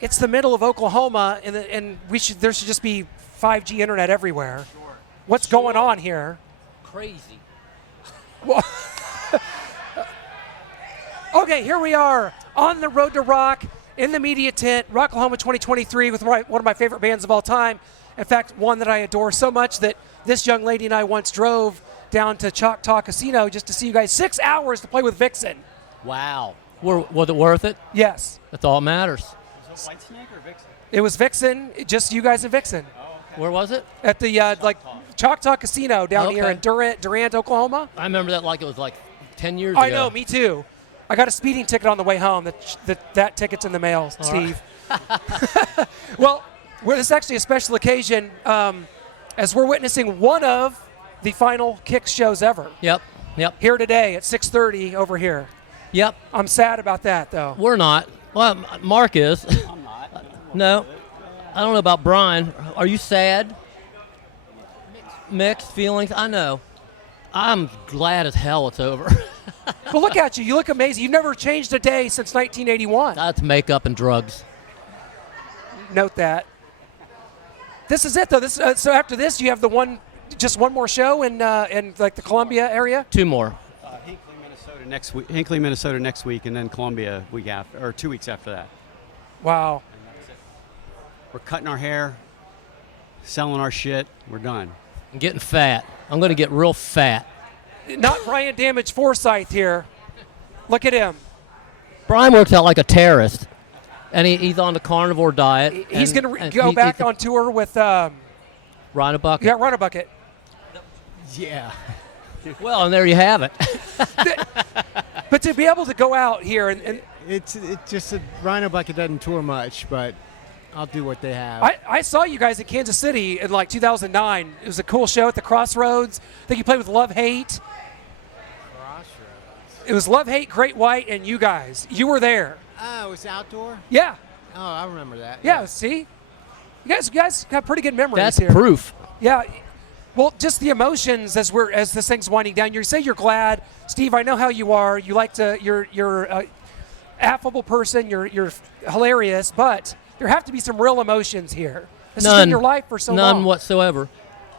it's the middle of Oklahoma, and there should just be 5G internet everywhere. Sure. What's going on here? Crazy. Well, okay, here we are on the road to rock in the media tent, Rocklahoma 2023, with one of my favorite bands of all time. In fact, one that I adore so much that this young lady and I once drove down to Choctaw Casino just to see you guys. 6 hours to play with Vixen. Wow. Was it worth it? Yes. That's all that matters. Was it Whitesnake or Vixen? It was Vixen, just you guys and Vixen. Oh, okay. Where was it? At the Choctaw Casino down here in Durant, Oklahoma. I remember that like it was like 10 years ago. I know, me too. I got a speeding ticket on the way home. That ticket's in the mail, Steve. Right. Well, this is actually a special occasion as we're witnessing one of the final Kix shows ever. Yep. Here today at 6:30 over here. Yep. I'm sad about that, though. We're not. Well, Mark is. I'm not. No. I don't know about Brian. Are you sad? Mixed feelings? I know. I'm glad as hell it's over. Well, look at you. You look amazing. You've never changed a day since 1981. That's makeup and drugs. Note that. This is it, though. So after this, you have just one more show in like the Columbia area? 2 more. Hinckley, Minnesota next week, and then Columbia week after, or 2 weeks after that. Wow. And that's it. We're cutting our hair, selling our shit. We're done. I'm getting fat. I'm going to get real fat. Not Brian Damage Forsyth here. Look at him. Brian works out like a terrorist, and he's on the carnivore diet. He's going to go back on tour with Rhino Bucket. Yeah, Rhino Bucket. Yeah. Well, and there you have it. But to be able to go out here and it's just a Rhino Bucket doesn't tour much, but I'll do what they have. I saw you guys in Kansas City in like 2009. It was a cool show at the Crossroads. I think you played with Love Hate. Crossroads. It was Love Hate, Great White, and you guys. You were there. Oh, it was outdoor? Yeah. Oh, I remember that. Yeah, see? You guys have pretty good memories That's here. proof. Yeah. Well, just the emotions as this thing's winding down. You say you're glad, Steve. I know how you are. You like to. You're an affable person. You're hilarious, but there have to be some real emotions here. This has been your life for so long. None whatsoever.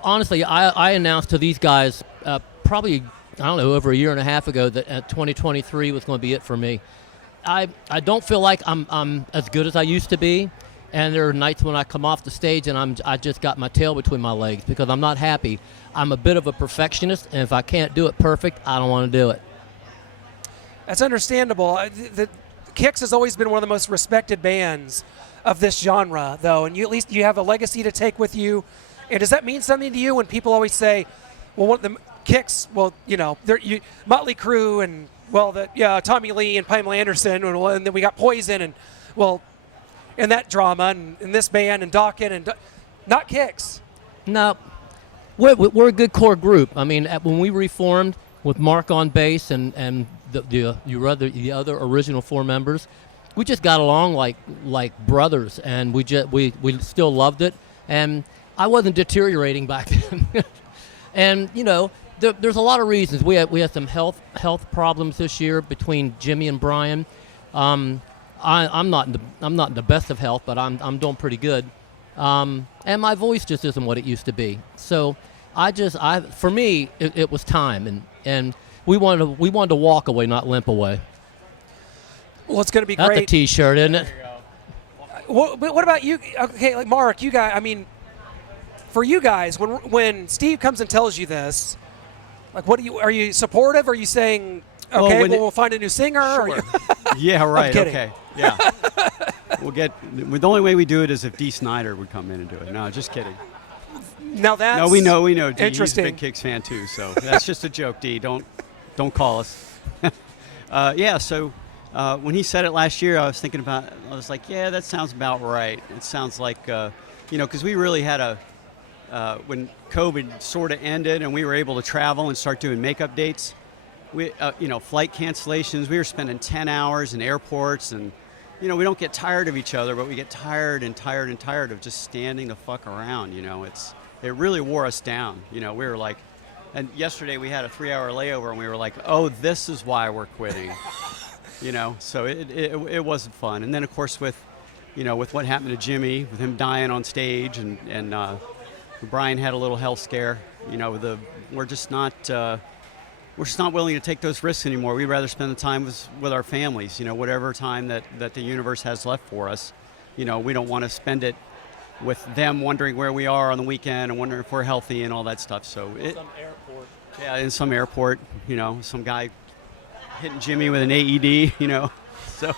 Honestly, I announced to these guys probably over a year and a half ago that 2023 was going to be it for me. I don't feel like I'm as good as I used to be. And there are nights when I come off the stage and I just got my tail between my legs because I'm not happy. I'm a bit of a perfectionist, and if I can't do it perfect, I don't want to do it. That's understandable. The Kix has always been one of the most respected bands of this genre, though, and at least you have a legacy to take with you. And does that mean something to you when people always say, well, the Kix, well, Motley Crue and, Tommy Lee and Pamela Anderson, and then we got Poison and, and that drama and this band and Dawkins and not Kix. No, we're a good core group. I mean, when we reformed with Mark on bass and the other original 4 members, we just got along like brothers, and we still loved it. And I wasn't deteriorating back then. And there's a lot of reasons. We had some health problems this year between Jimmy and Brian. I'm not in the best of health, but I'm doing pretty good, and my voice just isn't what it used to be. So for me, it was time, and we wanted to walk away, not limp away. Well, it's going to be That's great. That's a T-shirt, isn't it? What about you? Okay, like Mark, you guys. I mean, for you guys, when Steve comes and tells you this, like, are you supportive? Are you saying, okay, we'll find a new singer? Sure. Yeah, right. Okay. Yeah. The only way we do it is if Dee Snider would come in and do it. No, just kidding. Now that's no, we know. Dee, interesting. he's a big Kix fan too, so that's just a joke. Dee, don't call us. So when he said it last year, I was like, yeah, that sounds about right. It sounds like, because we really had when COVID sort of ended and we were able to travel and start doing makeup dates. We, flight cancellations. We were spending 10 hours in airports, and we don't get tired of each other, but we get tired of just standing the fuck around. It really wore us down. We were like, and yesterday we had a 3-hour layover, and we were like, oh, this is why we're quitting. So it wasn't fun. And then of course with with what happened to Jimmy, with him dying on stage, and Brian had a little health scare. We're just not willing to take those risks anymore. We'd rather spend the time with our families. Whatever time that the universe has left for us. We don't want to spend it with them wondering where we are on the weekend and wondering if we're healthy and all that stuff. So Some airport. yeah, in some airport, some guy hitting Jimmy with an AED, So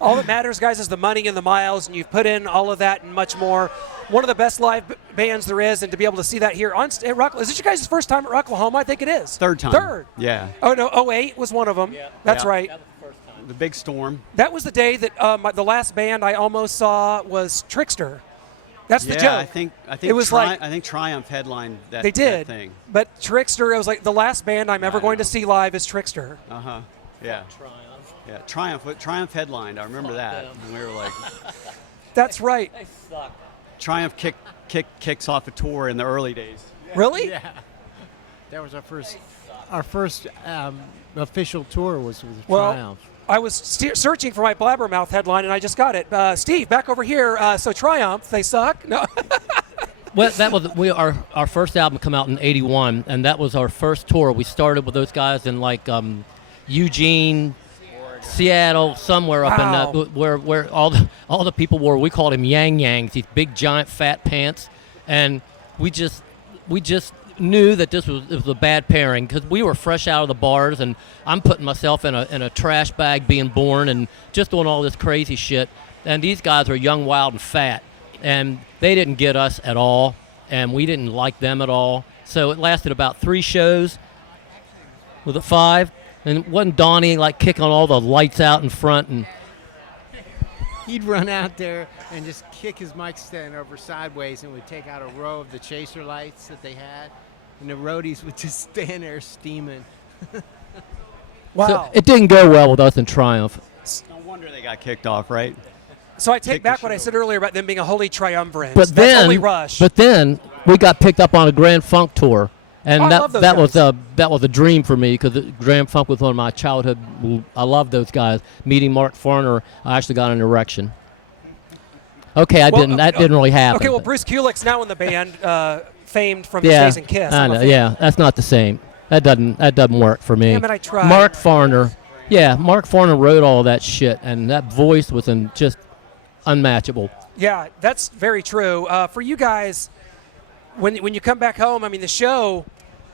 All that matters, guys, is the money and the miles, and you've put in all of that and much more. One of the best live bands there is, and to be able to see that here at Rocklahoma. Is this you guys' first time at Rocklahoma? I think it is. third time. Third. Yeah. Oh, no, 08 was one of them. Yeah. That's Yeah. right. That was the first time. The big storm. That was the day that the last band I almost saw was Trickster. That's the Yeah, joke. I think it was like I think Triumph headlined that. they did, that thing. but Trickster. It was like the last band I'm ever I going to know. see live is Trickster. Uh-huh. Yeah. Triumph. Yeah. Triumph headlined. I remember Fuck that. them. And we were like, That's right. They suck. Triumph kicks off a tour in the early days. Really? Yeah. That was our first official tour was with Well, Triumph. I was searching for my Blabbermouth headline, and I just got it. Steve, back over here. So Triumph, they suck? No. Well, that was our first album come out in '81, and that was our first tour. We started with those guys in like Eugene, Seattle, somewhere up Wow. in where all the people wore. We called them Yang Yangs, these big giant fat pants, and we just knew that it was a bad pairing because we were fresh out of the bars, and I'm putting myself in a trash bag being born and just doing all this crazy shit, and these guys are young, wild, and fat. And they didn't get us at all, and we didn't like them at all. So it lasted about 3 shows. Was it 5? And wasn't Donnie like kicking all the lights out in front? And He'd run out there and just kick his mic stand over sideways and would take out a row of the chaser lights that they had. And the roadies would just stand there steaming. Wow. so it didn't go well with us in Triumph. No wonder they got kicked off, right? So I take Take the back what I show. said earlier about them being a holy triumvirate. But That's only then, Rush. but then we got picked up on a Grand Funk tour, and Oh, I that love those that was guys. that was a dream for me because Grand Funk was one of my childhood. I love those guys. Meeting Mark Farner, I actually got an erection. Okay, Well, that didn't really happen. Okay, well, but- Bruce Kulick's now in the band, famed from the yeah, Stays and Kiss. I I'm a know, fan. yeah, that's not the same. That doesn't work for me. Damn it, I tried. Mark Farner, yeah, Mark Farner wrote all that shit, and that voice was just unmatchable. Yeah, that's very true. For you guys, when you come back home, I mean, the show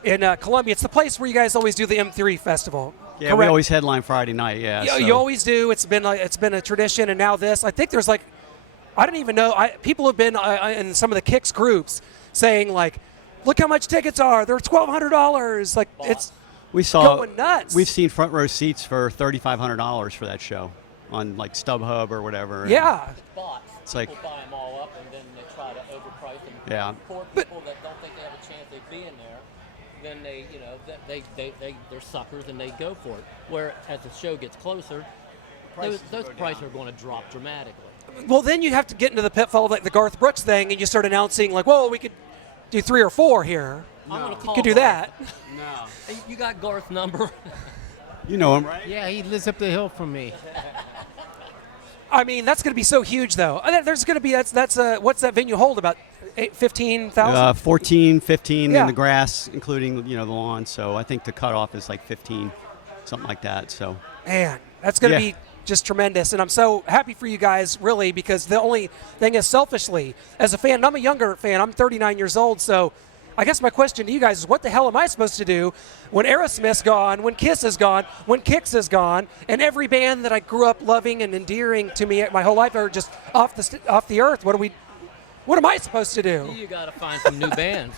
in Columbia, it's the place where you guys always do the M3 festival. Yeah, we correct? always headline Friday night. Yeah. You, so- you always do. It's been a tradition, and now this. I think there's like, I don't even know. People have been in some of the Kix groups saying like, look how much tickets are. They're $1,200. Like it's We saw. going nuts. We've seen front row seats for $3,500 for that show on like StubHub or whatever. and- yeah. Spots. It's like- People buy them all up, and then they try to overprice them. Yeah. Poor people that don't think they have a chance of being there, then they're suckers and they go for it. Where as the show gets closer, those prices are going to drop dramatically. Well, then you have to get into the pitfall like the Garth Brooks thing, and you start announcing like, "Whoa, we could do 3 or 4 here." I'm going to You call could do Garth. that. No. Hey, you got Garth's number? You know him, right? Yeah, he lives up the hill from me. I mean, that's going to be so huge, though. There's going to be that's what's that venue hold about 15,000? 14, 15 Yeah. in the grass, including the lawn. So I think the cutoff is like 15, something like that. So Man, that's going to Yeah. be just tremendous, and I'm so happy for you guys, really, because the only thing is, selfishly, as a fan, and I'm a younger fan. I'm 39 years old, so I guess my question to you guys is, what the hell am I supposed to do when Aerosmith's gone, when Kiss is gone, when Kix is gone, and every band that I grew up loving and endearing to me my whole life are just off the earth? What am I supposed to do? You got to find some new bands.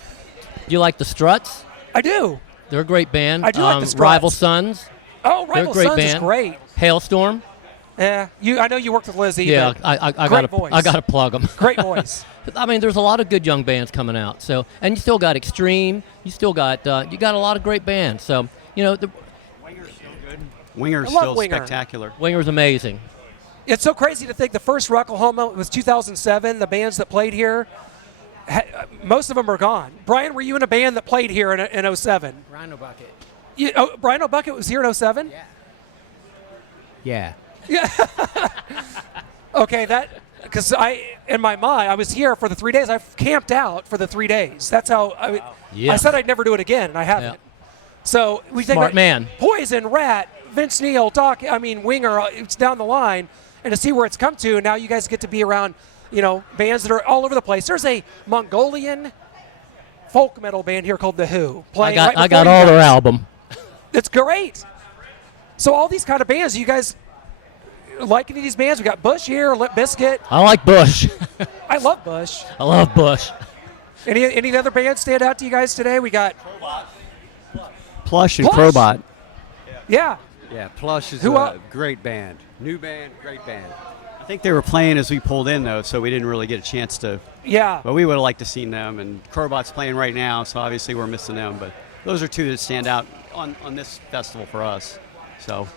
You like the Struts? I do. They're a great band. I do like the Struts. Rival Sons, Oh, they're a Rival great Sons is band. great. Hailstorm. Yeah, I know you worked with Lizzie. Yeah, but I great got voice. to plug them. Great voice. I mean, there's a lot of good young bands coming out. So, and you still got Extreme. You still got you got a lot of great bands. So, the Winger's still good. Winger's I love still Winger. spectacular. Winger's amazing. It's so crazy to think the first Rocklahoma was 2007. The bands that played here, most of them are gone. Brian, were you in a band that played here in 07? Rhino Bucket. Brian O'Bucket was here in 07? Yeah. Yeah. Okay, because in my mind, I was here for the 3 days. I've camped out for the 3 days. That's how I Yeah. said I'd never do it again, and I haven't. Yeah. So we think Smart man. Poison, Rat, Vince Neil, Doc. I mean, Winger. It's down the line, and to see where it's come to. And now you guys get to be around, bands that are all over the place. There's a Mongolian folk metal band here called The Who. I Playing got all their album. It's great. So all these kind of bands, you guys like any of these bands? We got Bush here, Limp Bizkit. I like Bush. I love Bush. I love Bush. Any other bands stand out to you guys today? We got Plush and Plush. Crowbot. yeah. Yeah, Plush is Who a el- great band. New band, great band. I think they were playing as we pulled in, though, so we didn't really get a chance to. Yeah. But we would have liked to seen them, and Crowbot's playing right now, so obviously we're missing them. But those are two that stand out on this festival for us. So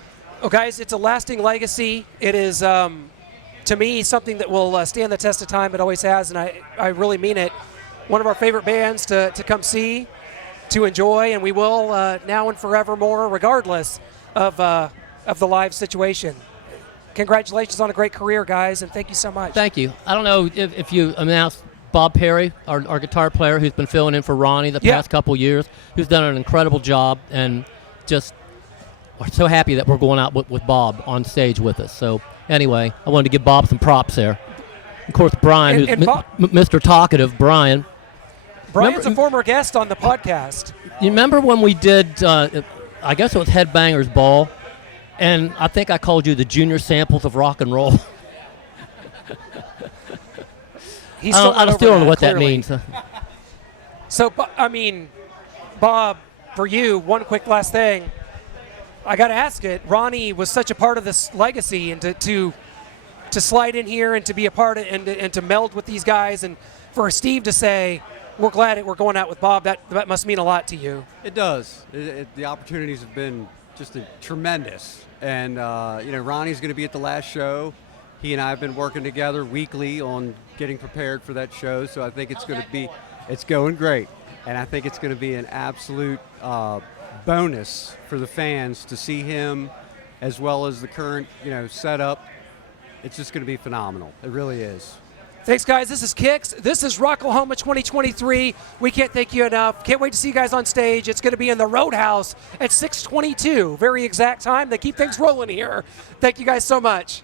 Oh, guys, it's a lasting legacy. It is, to me, something that will stand the test of time. It always has, and I really mean it. One of our favorite bands to come see, to enjoy, and we will now and forevermore, regardless of the live situation. Congratulations on a great career, guys, and thank you so much. Thank you. I don't know if you announced Bob Perry, our guitar player, who's been filling in for Ronnie the Yeah. past couple years, who's done an incredible job, and just we're so happy that we're going out with Bob on stage with us. So anyway, I wanted to give Bob some props there. Of course, Brian, And who's Bob- Mr. Talkative, Brian. Brian's Remember- a former guest on the podcast. You remember when we did, I guess it was Headbangers Ball, and I think I called you the junior samples of rock and roll. He's I not still over don't know what that clearly. means. So, I mean, Bob, for you, one quick last thing. I got to ask it. Ronnie was such a part of this legacy, and to slide in here and to be a part of and to meld with these guys, and for Steve to say, we're glad that we're going out with Bob, that must mean a lot to you. It does. The opportunities have been just tremendous. And, Ronnie's going to be at the last show. He and I have been working together weekly on getting prepared for that show. So I think it's going great. And I think it's going to be an absolute bonus for the fans to see him as well as the current, setup. It's just going to be phenomenal. It really is. Thanks, guys. This is Kix. This is Rocklahoma 2023. We can't thank you enough. Can't wait to see you guys on stage. It's going to be in the Roadhouse at 6:22. Very exact time. They keep things rolling here. Thank you guys so much.